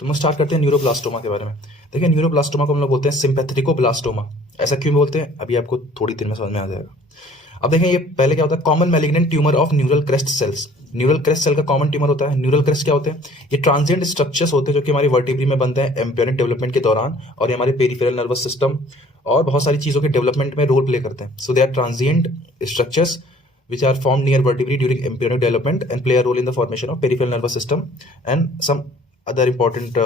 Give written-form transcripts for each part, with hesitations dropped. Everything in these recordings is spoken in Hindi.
तो हम स्टार्ट करते हैं न्यूरोब्लास्टोमा के बारे में। देखिए, न्यूरोब्लास्टोमा को हम लोग बोलते हैं सिंपैथेटिकोब्लास्टोमा। ऐसा क्यों बोलते हैं अभी आपको थोड़ी देर में समझ में आ जाएगा। अब देखें, ये पहले क्या होता है, common malignant tumour of neural crest cells. Neural crest cell का कॉमन ट्यूमर होता है। न्यूरल क्रेस्ट क्या होते हैं, ये ट्रांजिएंट स्ट्रक्चर्स होते हैं जो कि हमारी वर्टिब्री में बनते हैं एम्ब्रियोनिक डेवलपमेंट के दौरान, और ये हमारे पेरिफेरल नर्वस सिस्टम और बहुत सारी चीज़ों के डेवलपमेंट में रोल प्ले करते हैं। So they are transient structures which are formed near vertebrae during embryonic development and play a role in the formation of peripheral nervous system and some other important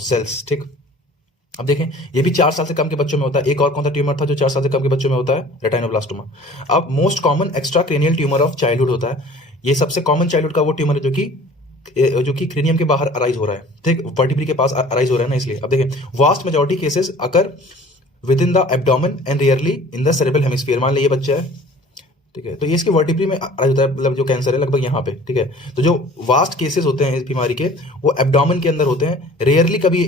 cells। ठीक, अब देखें, ये भी 4 साल से कम के बच्चों में होता है। एक और कौन सा ट्यूमर था जो 4 साल से कम के बच्चों में होता है, रेटाइनोब्लास्टोमा। अब most common extra cranial tumour of childhood होता है। ये सबसे कॉमन चाइल्डहुड का वो ट्यूमर है जो कि क्रेनियम के बाहर अराइज हो रहा है, ठीक, वर्टिब्री के पास अराइज हो रहा है ना, इसलिए। अब देखें, vast majority cases occur with in the abdomen and rarely in the cerebral hemisphere. मान लीजिए ये बच्चा है, ठीक है, तो ये इसकी वर्टिब्री में अराइज होता है, मतलब जो कैंसर है लगभग यहाँ पे, ठीक है। तो जो वास्ट केसेस होते हैं इस बीमारी के, वो एब्डोमेन के अंदर होते हैं। रेयरली कभी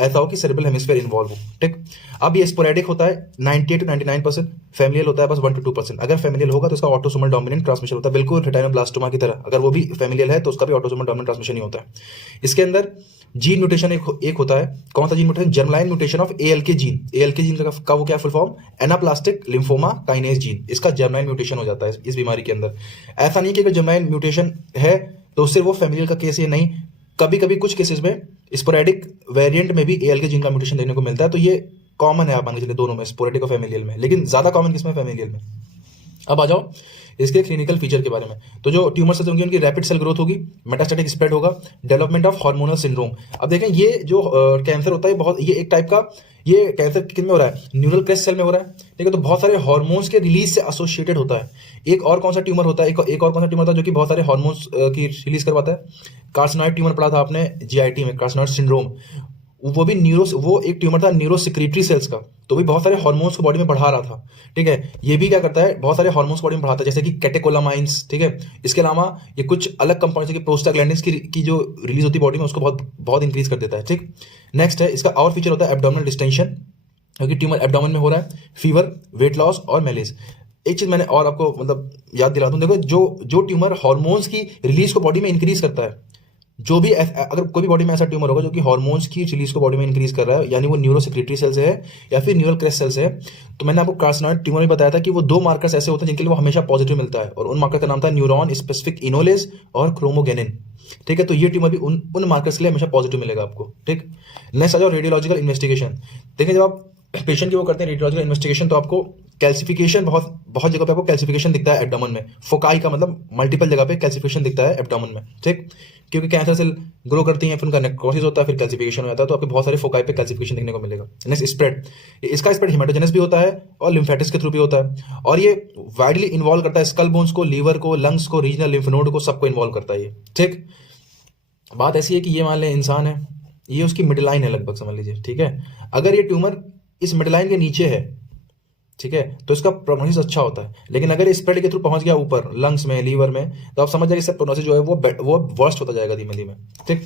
ऐसा हो कि सेरेब्रल हेमिस्फीयर इन्वॉल्व हो, ठीक। अब ये स्पोरेडिक होता है 98 to 99%, फैमिलियल होता है बस 1 to 2%। अगर फैमिलियल होगा तो उसका ऑटोसोमल डोमिनेंट ट्रांसमिशन होता है, बिल्कुल रेटाइनोब्लास्टोमा की तरह। अगर वो भी फैमिलियल है तो उसका भी ऑटोसोमल डोमिनेंट ट्रांसमिशन ही होता है। इसके अंदर जीन म्यूटेशन एक होता है। कौन सा gene mutation, germline mutation of ALK gene. ALK gene का वो क्या full form, anaplastic lymphoma kinase gene. इसका जर्मलाइन म्यूटेशन हो जाता है इस बीमारी के अंदर। ऐसा नहीं कि अगर जर्मलाइन म्यूटेशन है तो सिर्फ वो फैमिलियल का केस है, नहीं, कभी कभी कुछ केसेस में स्पोरेडिक वेरिएंट में भी ALK जीन का म्यूटेशन देखने को मिलता है। तो ये कॉमन है, आप मान के चलिए, दोनों में, स्पोरेडिक और फैमिलियल में, लेकिन ज्यादा कॉमन किसमें, फैमिलियल में। अब आ जाओ इसके क्लिनिकल फीचर के बारे में। तो जो ट्यूमर्स होंगी उनकी रैपिड सेल ग्रोथ होगी, मेटास्टैटिक स्प्रेड होगा, डेवलपमेंट ऑफ हार्मोनल सिंड्रोम। अब देखें, ये जो कैंसर होता है, बहुत, ये एक टाइप का, ये कैंसर किन में हो रहा है, न्यूरल क्रेस्ट सेल में हो रहा है, ठीक है। तो बहुत सारे हार्मोन्स के रिलीज से एसोसिएटेड होता है। एक और कौन सा ट्यूमर होता है, एक और कौन सा ट्यूमर था जो कि बहुत सारे हार्मोन्स की रिलीज करवाता है, कार्सिनॉइड ट्यूमर पढ़ा था आपने GIT में, कार्सिनॉइड सिंड्रोम। वो भी वो एक ट्यूमर था न्यूरो सिक्रीटरी सेल्स का, तो भी बहुत सारे हार्मोन्स को बॉडी में बढ़ा रहा था, ठीक है। ये भी क्या करता है, बहुत सारे हार्मोन्स बॉडी में बढ़ाता है, जैसे कि कैटेकोलामाइंस, ठीक है। इसके अलावा ये कुछ अलग कंपाउंड जैसे कि प्रोस्टाग्लैंडिन्स की जो रिलीज होती है बॉडी में, उसको बहुत बहुत इंक्रीज कर देता है, ठीक। नेक्स्ट है, इसका और फीचर होता है एब्डोमिनल डिस्टेंशन, क्योंकि ट्यूमर एब्डोमेन में हो रहा है, फीवर, वेट लॉस और मेलेज। एक चीज मैंने और आपको मतलब याद दिला दूं, देखो, जो ट्यूमर हार्मोन्स की रिलीज को बॉडी में इंक्रीज करता है, जो भी अगर कोई भी बॉडी में ऐसा ट्यूमर होगा जो कि हार्मोन्स की रिलीज को बॉडी में इंक्रीज कर रहा है, यानी वो न्यूरो सिक्रेटरी सेल्स है या फिर न्यूरल क्रेस्ट सेल्स है, तो मैंने आपको कार्सिनॉइड ट्यूमर में बताया था कि वो 2 मार्कर्स ऐसे होते हैं जिनके लिए वो हमेशा पॉजिटिव मिलता है, और उन मार्कर का नाम था न्यूरॉन स्पेसिफिक इनोलेज और क्रोमोगेनिन, ठीक है। तो ये ट्यूमर भी उन मार्कर्स के लिए हमेशा पॉजिटिव मिलेगा आपको, ठीक। नेक्स्ट आ जाओ रेडियोलॉजिकल इन्वेस्टिगेशन। देखिए, जब आप पेशेंट की वो करते हैं रेडियोलॉजिकल इन्वेस्टिगेशन, तो आपको कैल्सिफिकेशन बहुत जगह पे आपको कैल्सिफिकेशन दिखता है एब्डोमेन में, फोकाई का मतलब मल्टीपल जगह पे कैल्सिफिकेशन दिखता है एब्डोमेन में, ठीक। क्योंकि कैंसर सेल ग्रो करती हैं, फिर उनका नेक्रोसिस होता है, फिर कैल्सिफिकेशन हो जाता है, तो आपको बहुत सारे फोकाई पे कैल्सिफिकेशन देखने को मिलेगा। नेक्स्ट स्प्रेड, इसका स्प्रेड हेमाटोजेनस भी होता है और लिम्फेटिक्स के थ्रू भी होता है, और ये वाइडली इन्वॉल्व करता है स्कल बोन्स को, लीवर को, लंग्स को, रीजनल लिम्फ नोड को, सबको इन्वॉल्व करता है ये, ठीक। बात ऐसी है कि ये मान लें इंसान है, ये उसकी मिड लाइन है लगभग, समझ लीजिए, ठीक है। अगर ये ट्यूमर इस मिड लाइन के नीचे है, ठीक है, तो इसका प्रोग्नोसिस अच्छा होता है। लेकिन अगर स्प्रेड के थ्रू पहुंच गया ऊपर लंग्स में, लीवर में, तो आप समझ जाइए इसका प्रोग्नोसिस जो है वो वर्स्ट होता जाएगा धीमे धीमे, ठीक।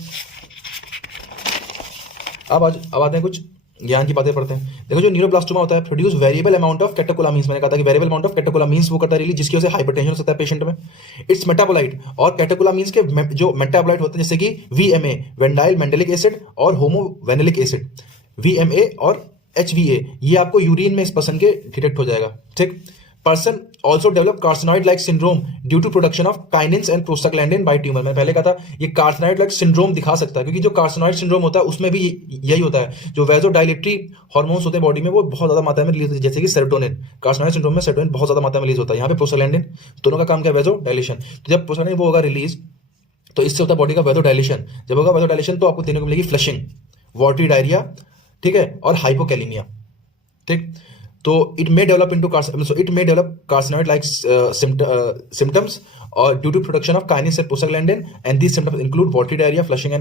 अब आते हैं कुछ ज्ञान की बातें पढ़ते हैं। देखो, जो न्यूरोब्लास्टोमा होता है, produce variable amount of catecholamines. मैंने कहा था कि वेरिएबल अमाउंट ऑफ कैटेकोलामीन्स वो करता है रिलीज, जिसकी वजह से हाइपरटेंशन हो सकता है पेशेंट में। इट्स मेटाबोलाइट, और कैटेकोलामीन्स के जो मेटाबोलाइट होते हैं, जैसे कि VMA वेंडाइल मेंडेलिक एसिड और होमोवेनिलिक एसिड, VMA और HVA, ये आपको यूरिन में इस पर्सन के डिटेक्ट हो जाएगा, ठीक। Person also develop carcinoid like syndrome due to production of kinins and prostaglandin by tumour. मैं पहले कहा था ये कार्सिनॉइड लाइक सिंड्रोम दिखा सकता है, क्योंकि जो कार्सिनॉइड सिंड्रोम होता है उसमें भी यही होता है, जो वेजोडाइलेटरी हार्मोन्स होते हैं बॉडी में वो बहुत ज्यादा मात्रा में रिलीज होते हैं, जैसे कि सेरोटोनिन। कार्सिनॉइड सिंड्रोम में सेरोटोनिन बहुत ज्यादा मात्रा में रिलीज होता है, यहाँ पे प्रोस्टाग्लैंडिन, दोनों का काम क्या है, वेजोडाइलेशन। तो जब प्रोस्टाग्लैंडिन वो होगा रिलीज, तो इससे होता है बॉडी का वेजोडाइलेशन। जब होगा वेजोडाइलेशन तो आपको देखने को मिलेगी फ्लशिंग, वाटरी डायरिया, ठीक है, और हाइपोकैलिमिया, ठीक। तो it may develop carcinoid like symptoms और due to production of kinins and prostaglandin, and these symptoms include watery diarrhoea, flushing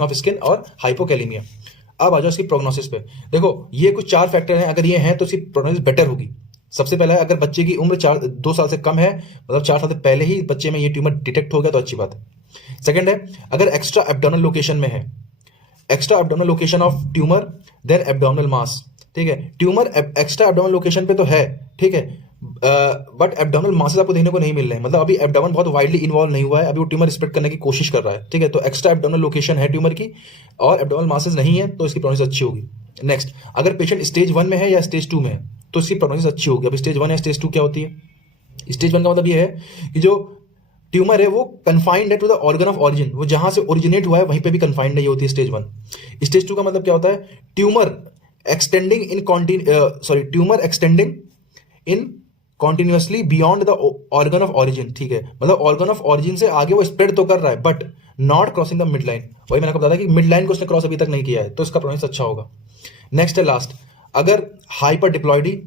of skin और हाइपोकैलिमिया। अब आ जाओ इसकी प्रोग्नोसिस पे। देखो, ये कुछ 4 फैक्टर हैं, अगर ये हैं तो इसकी प्रोग्नोसिस बेटर होगी। सबसे पहला है, अगर बच्चे की उम्र 2 साल से कम है, मतलब 4 साल से पहले ही बच्चे में ये ट्यूमर डिटेक्ट हो गया, तो अच्छी बात है। सेकंड है, अगर एक्स्ट्रा एब्डोमिनल लोकेशन में है, extra abdominal location of tumour, then abdominal mass, ठीक है। ट्यूमर एक्स्ट्रा एब्डोमिनल लोकेशन पे तो है, ठीक है, बट एब्डोमिनल मासेस आपको देखने को नहीं मिल रहे हैं, मतलब अभी एब्डोमेन बहुत वाइडली इन्वॉल्व नहीं हुआ है, अभी वो ट्यूमर स्प्रेड करने की कोशिश कर रहा है, ठीक है। तो एक्स्ट्रा एब्डोमिनल लोकेशन है ट्यूमर की और एब्डोमिनल मासेस नहीं है, तो इसकी प्रोग्नोसिस अच्छी होगी। नेक्स्ट, अगर पेशेंट स्टेज 1 में है या स्टेज 2 में है तो इसकी प्रोग्नोसिस अच्छी होगी। अब स्टेज 1 या स्टेज 2 क्या होती है? स्टेज 1 का मतलब ये है कि जो ट्यूमर है वो कन्फाइंड है to the organ of origin, वो जहां से ओरिजिनेट हुआ है वहीं पे भी कन्फाइंड नहीं होती है स्टेज 1। स्टेज 2 का मतलब क्या होता है? Tumour extending in continuously beyond the organ of origin, ठीक है। मतलब ऑर्गन ऑफ ऑरिजिन से आगे वो स्प्रेड तो कर रहा है but not crossing the mid line. वही मैंने आपको बताया कि मिड लाइन को उसने क्रॉस अभी तक नहीं किया है, तो इसका प्रोग्नोसिस अच्छा होगा। नेक्स्ट है लास्ट, अगर hyper diploidy,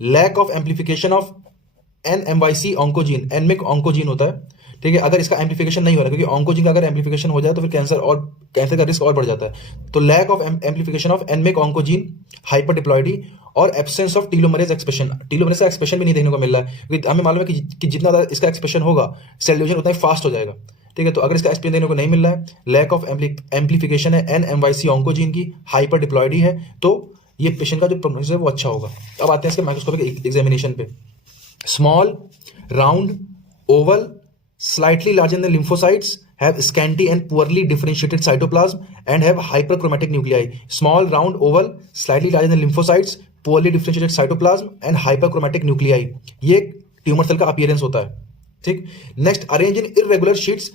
lack of amplification of NMYC oncogene, NMYC oncogene होता है, ठीक है। अगर इसका एम्प्लीफिकेशन नहीं हो रहा, क्योंकि ऑन्कोजीन का अगर एम्प्लीफिकेशन हो जाए तो फिर कैंसर का रिस्क और बढ़ जाता है। तो lack of amplification of NMYC oncogene, hyper diploidy और absence of telomerase expression. Telomerase का एक्सप्रेशन भी नहीं देखने को मिल रहा है, क्योंकि हमें मालूम है कि जितना ज़्यादा इसका एक्सप्रेशन होगा सेल डिवीजन उतना ही फास्ट हो जाएगा, ठीक है। तो अगर इसका एक्सप्रेशन देखने को नहीं मिल रहा है, लैक ऑफ एम्प्लीफिकेशन है NMYC ऑन्कोजीन की, हाइपर डिप्लॉइडी है, तो ये पेशेंट का जो प्रोग्नोसिस है वो अच्छा होगा। अब आते हैं इसके माइक्रोस्कोपिक एग्जामिनेशन पे। Small, round, oval, slightly larger than lymphocytes, have scanty and poorly differentiated cytoplasm and have hyperchromatic nuclei. Small, round, oval, slightly larger than lymphocytes, poorly differentiated cytoplasm and hyperchromatic nuclei. ये ट्यूमर सेल का अपीयरेंस होता है, ठीक। Next, arrange in irregular sheets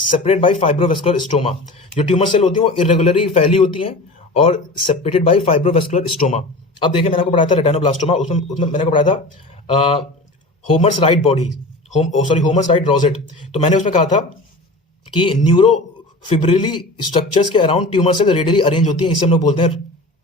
separate by fibrovascular stoma. जो ट्यूमर सेल होती है वो इरेगुलरली फैली होती हैं और सेपरेटेड बाय फाइब्रोवेस्कुलर स्टोमा। अब देखिए, मैंने आपको पढ़ाया था रेटिनोब्लास्टोमा, उसमें मैंने आपको पढ़ाया था Homer's Wright body, Homer's Wright rosette. तो मैंने उसमें कहा था कि न्यूरोफिब्रिली स्ट्रक्चर्स के around tumour cell radially arrange होती हैं, इसे हम लोग बोलते हैं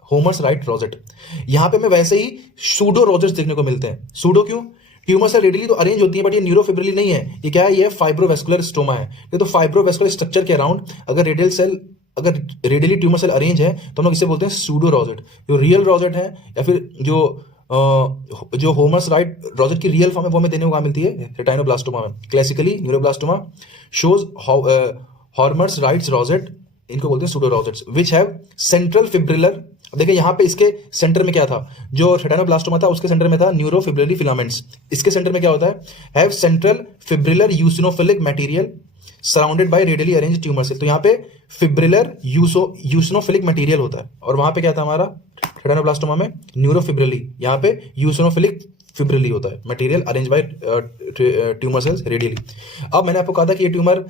होमर्स राइट रोजेट। यहां पे हमें वैसे ही सूडो रोजेट्स देखने को मिलते हैं। सूडो क्यों? ट्यूमर सेल रेडियली तो अरेंज होती है बट ये न्यूरोफिब्रिली नहीं है। ये क्या है? ये फाइब्रोवेस्कुलर स्टोमा है। ये तो फाइब्रोवेस्कुलर स्ट्रक्चर के अराउंड अगर रेडियली ट्यूमर सेल अरेंज है तो हम लोग इसे बोलते हैं सूडो रोजेट। जो रियल रोजेट है या फिर जो होमर्स राइट रोजेट की रियल फॉर्म है वो हमें देने को कहाँ मिलती है? रेटिनोब्लास्टोमा में। Classically neuroblastoma shows होमर्स rights rosette, इनको बोलते हैं pseudo rosettes, which have central fibrillar. देखिए यहाँ पे इसके सेंटर में क्या था? जो रेटिनोब्लास्टोमा था उसके सेंटर में था न्यूरोफिब्रिलरी फिलामेंट्स। इसके सेंटर में क्या होता है? Have central fibrillar eosinophilic material surrounded by radially arrange tumour cell. तो यहाँ पे फिब्रिलर यूसिनोफिलिक मटेरियल होता है और वहां पे क्या था हमारा रेटिनोब्लास्टोमा में? न्यूरोफिब्रिली। यहाँ पे यूसिनोफिलिक फिब्रिली होता है, material arrange by tumour cells radially. अब मैंने आपको कहा था कि ये ट्यूमर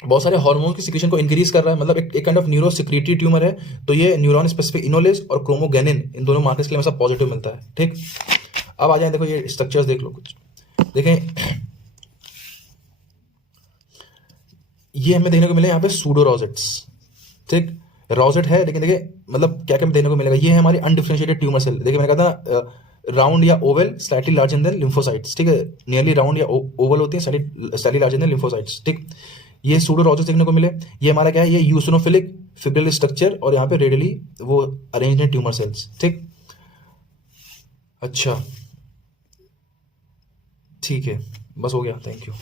बहुत सारे हार्मोन की सिक्रीशन को इंक्रीज कर रहा है, मतलब एक kind of neuro secretory tumour है। तो ये न्यूरॉन स्पेसिफिक इनोलेज और क्रोमोगेनिन, इन दोनों मार्कर्स के लिए हमेशा पॉजिटिव मिलता है, ठीक। अब आ जाए, देखो ये स्ट्रक्चर्स देख लो कुछ। देखें, ये हमें देखने को मिले यहाँ पे सूडो रोजेट्स, ठीक। रोजेट है लेकिन देखिए मतलब क्या क्या देखने को मिलेगा। ये है हमारी अनडिफरेंशिएटेड ट्यूमर सेल। देखिए मैंने कहा था राउंड या Oval, slightly larger than lymphocytes, ठीक है। नियरली राउंड या ओवल होती है, स्लाइटली लार्जर देन लिम्फोसाइट्स, ठीक। ये सूडो रोजेट्स देखने को मिले। ये हमारा क्या है? ये यूसिनोफिलिक फिब्रिल स्ट्रक्चर और यहाँ पे रेडियली वो अरेंज्ड है ट्यूमर सेल्स, ठीक। अच्छा, ठीक है, बस हो गया, थैंक यू।